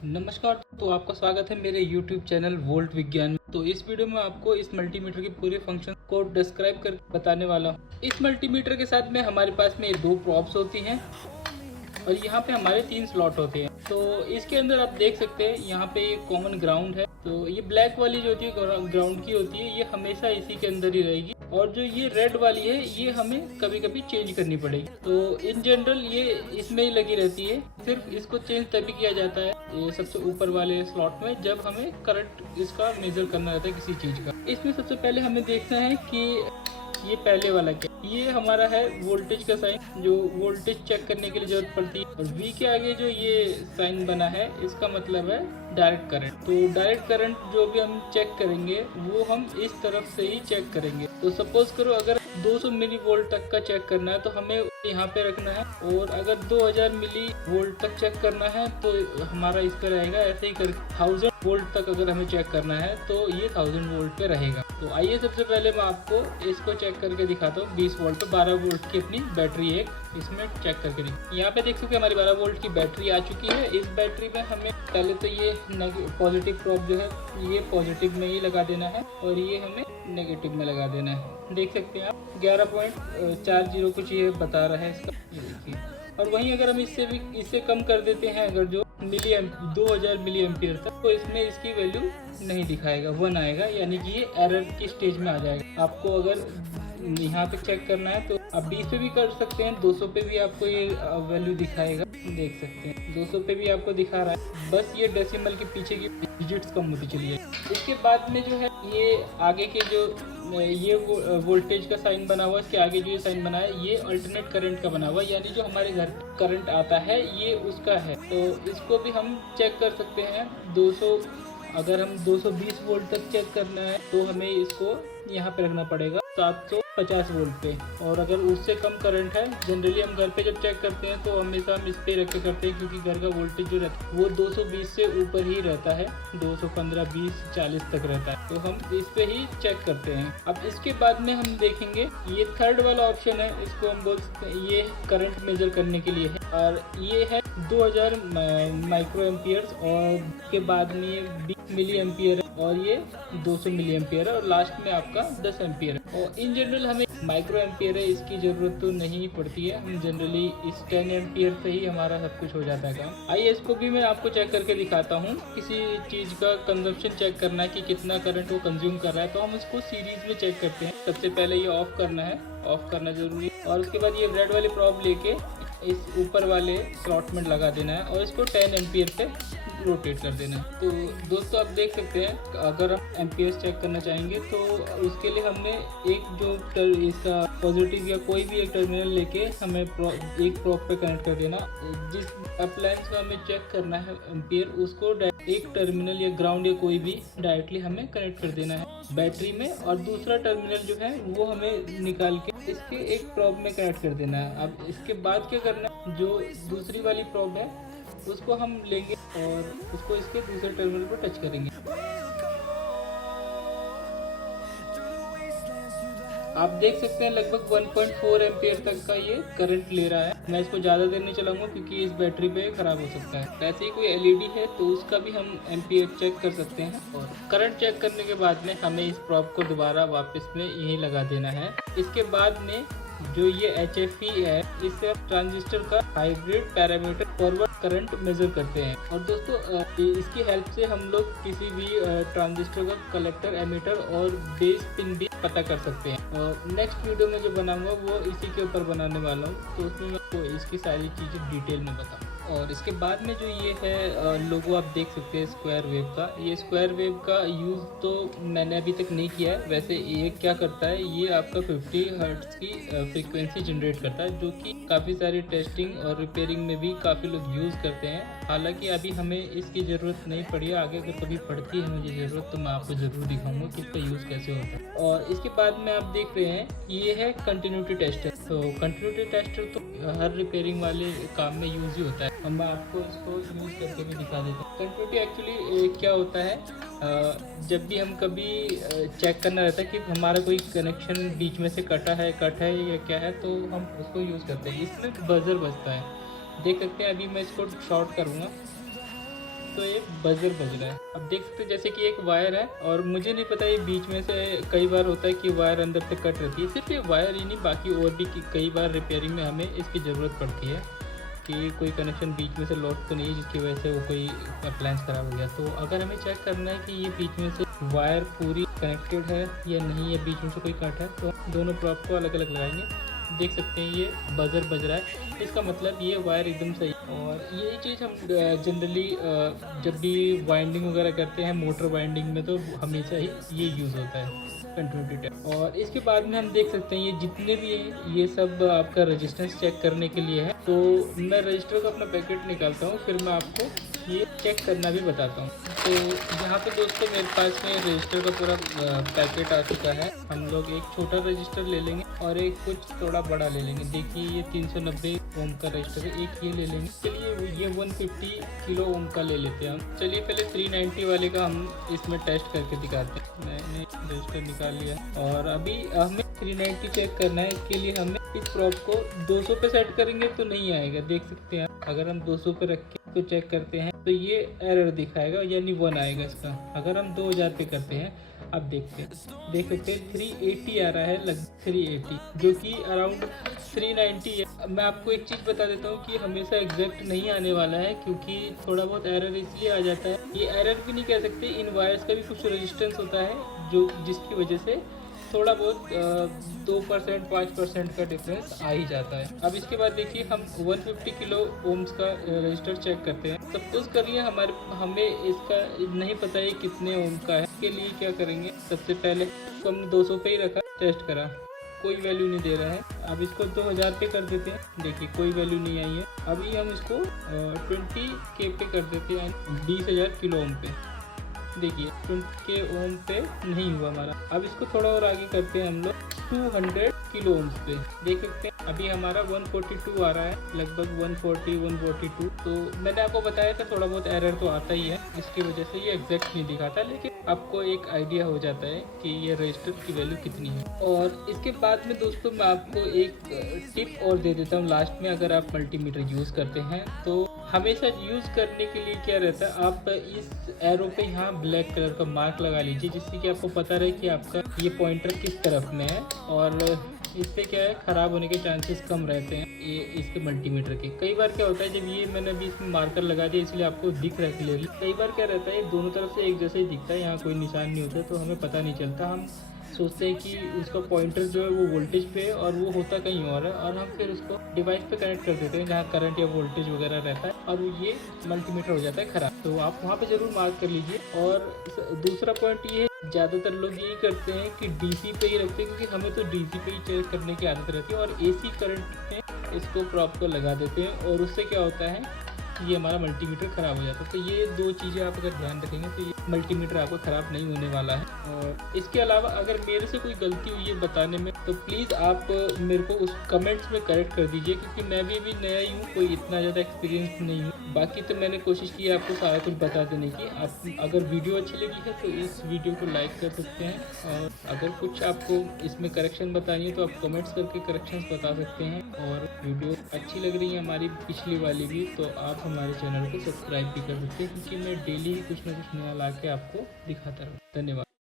नमस्कार। तो आपका स्वागत है मेरे YouTube चैनल वोल्ट विज्ञान में। तो इस वीडियो में आपको इस मल्टीमीटर के पूरे फंक्शन को डिस्क्राइब कर बताने वाला हूँ। इस मल्टीमीटर के साथ में हमारे पास में दो प्रॉब्स होती हैं और यहाँ पे हमारे 3 स्लॉट होते हैं। तो इसके अंदर आप देख सकते हैं यहाँ पे एक कॉमन ग्राउंड है। तो ये ब्लैक वाली जो होती है ग्राउंड की होती है, ये हमेशा इसी के अंदर ही रहेगी। और जो ये रेड वाली है ये हमें कभी कभी चेंज करनी पड़ेगी। तो इन जनरल ये इसमें ही लगी रहती है। सिर्फ इसको चेंज तभी किया जाता है ये सबसे ऊपर वाले स्लॉट में, जब हमें करंट इसका मेजर करना रहता है किसी चीज़ का। इसमें सबसे पहले हमें देखना है कि ये पहले वाला क्या, ये हमारा है वोल्टेज का साइन, जो वोल्टेज चेक करने के लिए जरूरत पड़ती है। और V के आगे जो ये साइन बना है इसका मतलब है डायरेक्ट करंट। तो डायरेक्ट करंट जो भी हम चेक करेंगे वो हम इस तरफ से ही चेक करेंगे। तो सपोज करो अगर 200 मिली वोल्ट तक का चेक करना है तो हमें यहाँ पे रखना है, और अगर 2000 मिली वोल्ट तक चेक करना है तो हमारा इस पे रहेगा। ऐसे ही कर 1000 वोल्ट तक अगर हमें चेक करना है तो ये 1000 वोल्ट पे रहेगा। तो आइए सबसे पहले मैं आपको इसको चेक करके दिखाता हूँ। 20 वोल्ट पे 12 वोल्ट की अपनी बैटरी एक इसमें चेक करके दिखा। यहाँ पे देख सकते हैं हमारी 12 वोल्ट की बैटरी आ चुकी है। इस बैटरी में हमें पहले तो ये पॉजिटिव प्रोब जो है ये पॉजिटिव में ही लगा देना है और ये हमें नेगेटिव में लगा देना है। देख सकते हैं आप 11.40 कुछ ये बता रहा है इसका, ये देखिए। और वहीं अगर हम इससे कम कर देते हैं, अगर जो 2000 मिली एम्पियर तक, तो इसमें इसकी वैल्यू नहीं दिखाएगा, 1 आएगा, यानी कि ये एरर की स्टेज में आ जाएगा। आपको अगर यहाँ पे चेक करना है तो आप 20 पे भी कर सकते हैं, 200 पे भी आपको ये वैल्यू दिखाएगा। देख सकते हैं 200 पे भी आपको दिखा रहा है, बस ये डेसिमल के पीछे की डिजिट्स कम होती चली है। इसके बाद में जो है ये आगे के जो ये वोल्टेज का साइन बना हुआ है, इसके आगे जो ये साइन बना है ये अल्टरनेट करंट का बना हुआ है, यानी जो हमारे घर करंट आता है ये उसका है। तो इसको भी हम चेक कर सकते हैं। 200 अगर हम 220 वोल्ट तक चेक करना है तो हमें इसको यहाँ पे रखना पड़ेगा 750 वोल्ट पे। और अगर उससे कम करंट है, जनरली हम घर पे जब चेक करते हैं तो हमेशा हम इस पे रख के करते हैं, क्योंकि घर का वोल्टेज जो रहता है वो 220 से ऊपर ही रहता है, 215, 20, 40 तक रहता है। तो हम इस पे ही चेक करते हैं। अब इसके बाद में हम देखेंगे ये थर्ड वाला ऑप्शन है, इसको हम बोल सकते हैं ये करंट मेजर करने के लिए है, और ये है 2000 माइक्रो एम्पियर्स, और के बाद में ये 20 मिली एम्पियर है, और ये 200 मिली एम्पियर है, और लास्ट में आपका 10 एम्पियर है। और इन जनरल हमें माइक्रो एम्पियर है, इसकी ज़रूरत तो नहीं पड़ती है। हम जनरली इस 10 एम्पियर से ही हमारा सब कुछ हो जाता है काम। आइए इसको भी मैं आपको चेक करके दिखाता हूँ। किसी चीज़ का कंजम्पशन चेक करना है कि कितना करंट वो कंज्यूम कर रहा है, तो हम इसको सीरीज में चेक करते हैं। सबसे पहले ये ऑफ करना है, ऑफ करना जरूरी है, और उसके बाद ये रेड वाली प्रॉब लेके इस ऊपर वाले स्लॉट में लगा देना है और इसको 10 एम्पियर पे रोटेट कर देना है। तो दोस्तों आप देख सकते हैं अगर हम एम्पियर्स चेक करना चाहेंगे तो उसके लिए हमने एक जो इसका पॉजिटिव या कोई भी एक टर्मिनल लेके हमें एक प्रोब पे कनेक्ट कर देना। जिस अप्लायंस का हमें चेक करना है एम्पियर, उसको एक टर्मिनल या ग्राउंड या कोई भी डायरेक्टली हमें कनेक्ट कर देना है बैटरी में, और दूसरा टर्मिनल जो है वो हमें निकाल के इसके एक प्रोब में कनेक्ट कर देना है। अब इसके बाद क्या करना है, जो दूसरी वाली प्रोब है उसको हम लेंगे और उसको इसके दूसरे टर्मिनल पर टच करेंगे। आप देख सकते हैं लगभग 1.4 एम्पियर तक का ये करंट ले रहा है। मैं इसको ज़्यादा देर नहीं चलाऊंगा क्योंकि इस बैटरी पे ख़राब हो सकता है। वैसे ही कोई एलईडी है तो उसका भी हम एम्पियर चेक कर सकते हैं। और करंट चेक करने के बाद में हमें इस प्रॉब को दोबारा वापस में यहीं लगा देना है। इसके बाद में जो ये HFE है, इससे ट्रांजिस्टर का hybrid parameter forward current measure करते हैं। और दोस्तों इसकी हेल्प से हम लोग किसी भी ट्रांजिस्टर का कलेक्टर, एमीटर और बेस पिन भी पता कर सकते हैं। और नेक्स्ट वीडियो में जो बनाऊंगा वो इसी के ऊपर बनाने वाला हूँ, तो उसमें मैं आपको इसकी सारी चीज़ें डिटेल में बताऊँ। और इसके बाद में जो ये है लोगो आप देख सकते हैं स्क्वायर वेव का। ये स्क्वायर वेव का यूज़ तो मैंने अभी तक नहीं किया है। वैसे ये क्या करता है, ये आपका 50 हर्ट्ज़ की फ्रीक्वेंसी जनरेट करता है, जो कि काफ़ी सारी टेस्टिंग और रिपेयरिंग में भी काफ़ी लोग यूज़ करते हैं। हालांकि अभी हमें इसकी ज़रूरत नहीं पड़ी है, आगे अगर कभी पड़ती है मुझे ज़रूरत तो मैं आपको ज़रूर दिखाऊंगा कि इसका यूज़ कैसे होता है। और इसके बाद में आप देख रहे हैं ये है कंटिन्यूटी टेस्टर। तो कंटिन्यूटी टेस्टर तो हर रिपेयरिंग वाले काम में यूज़ ही होता है। अब मैं आपको इसको यूज़ करके भी दिखा देता हूँ। कंटिन्यूटी एक्चुअली क्या होता है, जब भी हम कभी चेक करना रहता है कि हमारा कोई कनेक्शन बीच में से कट है या क्या है, तो हम उसको यूज़ करते हैं। इसमें बजर बजता है, देख सकते हैं। अभी मैं इसको शॉर्ट करूँगा तो ये बजर बज रहा है। अब देख सकते हो जैसे कि एक वायर है और मुझे नहीं पता ये बीच में से कई बार होता है कि वायर अंदर से कट रहती है। सिर्फ ये वायर ही नहीं, बाकी और भी कई बार रिपेयरिंग में हमें इसकी ज़रूरत पड़ती है कि कोई कनेक्शन बीच में से लॉक तो नहीं है जिसकी वजह से वो कोई अप्लायंस ख़राब हो गया। तो अगर हमें चेक करना है कि ये बीच में से वायर पूरी कनेक्टेड है या नहीं, या बीच में से कोई कट है, तो दोनों प्रॉप को अलग अलग लगाएंगे। देख सकते हैं ये बजर बज रहा है, इसका मतलब ये वायर एकदम सही। और यही चीज़ हम जनरली जब भी वाइंडिंग वगैरह करते हैं मोटर वाइंडिंग में, तो हमेशा ही ये यूज़ होता है कंटिन्यूटी टैप। और इसके बाद में हम देख सकते हैं ये जितने भी हैं ये सब आपका रेजिस्टेंस चेक करने के लिए है। तो मैं रजिस्टर का अपना पैकेट निकालता हूँ, फिर मैं आपको ये चेक करना भी बताता हूँ। तो यहाँ पे दोस्तों मेरे पास में रजिस्टर का पूरा पैकेट आ चुका है। हम लोग एक छोटा रजिस्टर ले लेंगे और एक कुछ थोड़ा बड़ा ले लेंगे। देखिए ये 390 ओम का रजिस्टर है, एक ये ले लेंगे। चलिए ये 150 किलो ओम का ले लेते हैं हम। चलिए पहले 390 वाले का हम इसमें टेस्ट करके दिखाते हैं। मैंने रजिस्टर निकाल लिया और अभी हमें 390 चेक करना है। इसके लिए हमें इस प्रॉप को 200 पे सेट करेंगे तो नहीं आएगा। देख सकते हैं अगर हम 200 पे रख के तो चेक करते हैं तो ये एरर दिखाएगा, यानी 1 आएगा इसका। अगर हम 2000 पे करते हैं, अब देखते हैं, देख सकते हैं 380 आ रहा है, लगभग 380, जो कि अराउंड 390 है। मैं आपको एक चीज़ बता देता हूँ कि हमेशा एग्जैक्ट नहीं आने वाला है, क्योंकि थोड़ा बहुत एरर इसलिए आ जाता है। ये एरर भी नहीं कह सकते, इन वायर्स का भी कुछ रेजिस्टेंस होता है जो जिसकी वजह से थोड़ा बहुत 2% 5% का डिफरेंस आ ही जाता है। अब इसके बाद देखिए हम 150 किलो ओम्स का रजिस्टर चेक करते हैं। सपोज करिए हमें इसका नहीं पता है कितने ओम का है। इसके लिए क्या करेंगे, सबसे पहले इसको हमने 200 पे ही रखा, टेस्ट करा, कोई वैल्यू नहीं दे रहा है। अब इसको 2000 पे कर देते हैं, देखिए कोई वैल्यू नहीं आई है। अभी हम इसको 20K पे कर देते हैं, 20,000 किलो ओम पे। देखिए 20K ओम पे नहीं हुआ हमारा। अब इसको थोड़ा और आगे करते हैं हम लोग 200 किलो ओम्स पे। देख सकते हैं अभी हमारा 142 आ रहा है, लगभग 140 142। तो मैंने आपको बताया था थोड़ा बहुत एरर तो आता ही है, इसकी वजह से ये एग्जैक्ट नहीं दिखाता, लेकिन आपको एक आइडिया हो जाता है कि ये रजिस्टर की वैल्यू कितनी है। और इसके बाद में दोस्तों मैं आपको एक टिप और दे देता हूँ लास्ट में। अगर आप मल्टीमीटर यूज़ करते हैं तो हमेशा यूज़ करने के लिए क्या रहता है, आप इस एरो पे यहाँ ब्लैक कलर का मार्क लगा लीजिए, जिससे कि आपको पता रहे कि आपका ये पॉइंटर किस तरफ में है। और इससे क्या है, ख़राब होने के चांसेस कम रहते हैं ये इसके मल्टीमीटर के। कई बार क्या होता है, जब ये मैंने अभी इसमें मार्कर लगा दिया इसलिए आपको दिख रहा है क्लियरली। कई बार क्या रहता है, दोनों तरफ से एक जैसे ही दिखता है, यहाँ कोई निशान नहीं होता, तो हमें पता नहीं चलता। हम सोचते हैं कि उसका पॉइंटर जो है वो वोल्टेज पे है और वो होता कहीं और है, और हम फिर उसको डिवाइस पे कनेक्ट कर देते हैं जहाँ करंट या वोल्टेज वगैरह रहता है, और ये मल्टीमीटर हो जाता है ख़राब। तो आप वहाँ पे ज़रूर मार्क कर लीजिए। और दूसरा पॉइंट ये है, ज़्यादातर लोग यही करते हैं कि डीसी पे ही रखते हैं, क्योंकि हमें तो डीसी पे ही चेक करने की आदत रहती है, और एसी करंट में इसको प्रॉप को लगा देते हैं, और उससे क्या होता है, ये हमारा मल्टीमीटर ख़राब हो जाता है। तो ये दो चीज़ें आप अगर ध्यान रखेंगे तो ये मल्टीमीटर आपका ख़राब नहीं होने वाला है। और इसके अलावा अगर मेरे से कोई गलती हुई है बताने में, तो प्लीज़ आप मेरे को उस कमेंट्स में करेक्ट कर दीजिए, क्योंकि मैं भी अभी नया ही हूँ, कोई इतना ज़्यादा एक्सपीरियंस नहीं हूँ। बाकी तो मैंने कोशिश की है आपको सारा कुछ बता देने की। आप अगर वीडियो अच्छी लगी है तो इस वीडियो को लाइक कर सकते हैं, और अगर कुछ आपको इसमें करेक्शन बतानी है तो आप कमेंट्स करके करेक्शंस बता सकते हैं। और वीडियो अच्छी लग रही है हमारी पिछली वाली भी, तो आप हमारे चैनल को सब्सक्राइब भी कर सकते हैं, क्योंकि मैं डेली ही कुछ ना कुछ नया ला के आपको दिखाता रहूँ। धन्यवाद।